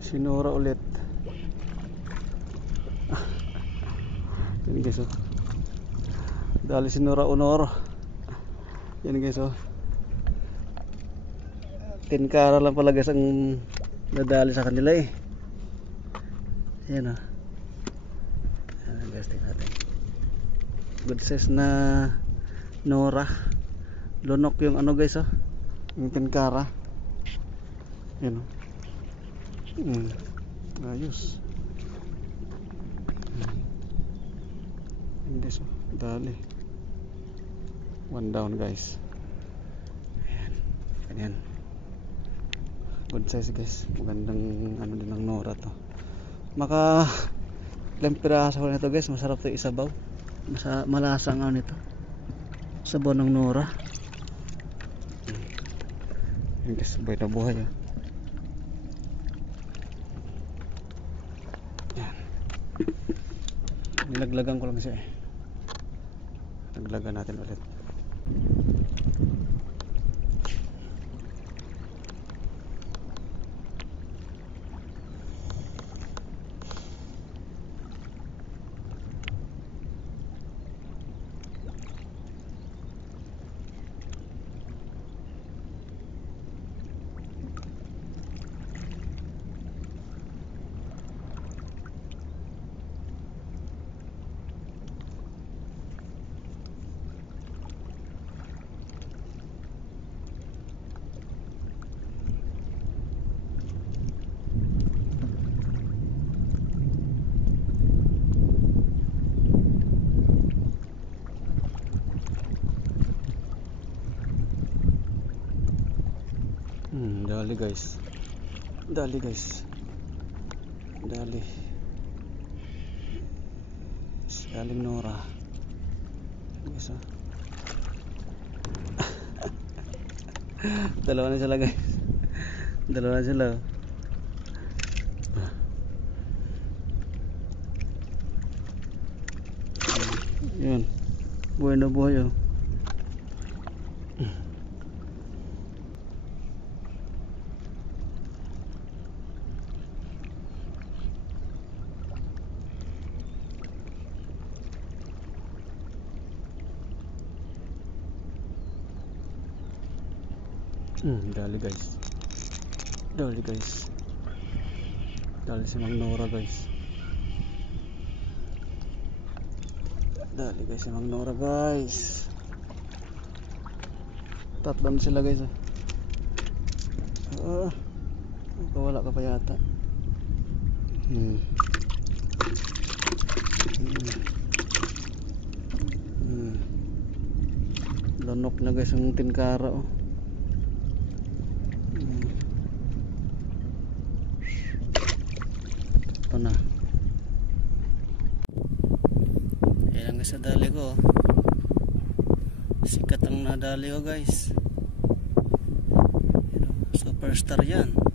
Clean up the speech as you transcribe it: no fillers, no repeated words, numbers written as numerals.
Sinura ulit. Yan guys oh. Dali sinura unor. Yan guys oh. Tinkara lang pala guys ang nadali sa kanila eh. Yan oh. Yan guys, tingnan natin. Good size na Nora. Lunok yung ano guys oh. Yung tinkara. Yan oh. Ayos. Hindi so, dali. One down guys. Ayan, ganyan. Good size guys. Magandang ano din ng Nora to. Maka ilang piraso na ito guys. Masarap to isabaw. Malasang ano nito. Sabaw ng Nora. Ayan guys, buhay na buhay oh. Nilaglagan ko lang siya eh. Naglagan natin ulit. Dali guys. Dali guys. Dali. Galing Nora. Guys oh. Dalawa na sila guys. Dalawa na sila. Yun. Buhay na buhay oh. Dali guys. Dali guys. Dali si Mang Nora guys. Dali guys si Mang Nora guys. Tatlan sila guys. Wala ka pa yata. Lanok na guys ang tinkara oh. Ito na. Ayan ang sa dali ko. Sikat ang nadali ko guys. Superstar yan.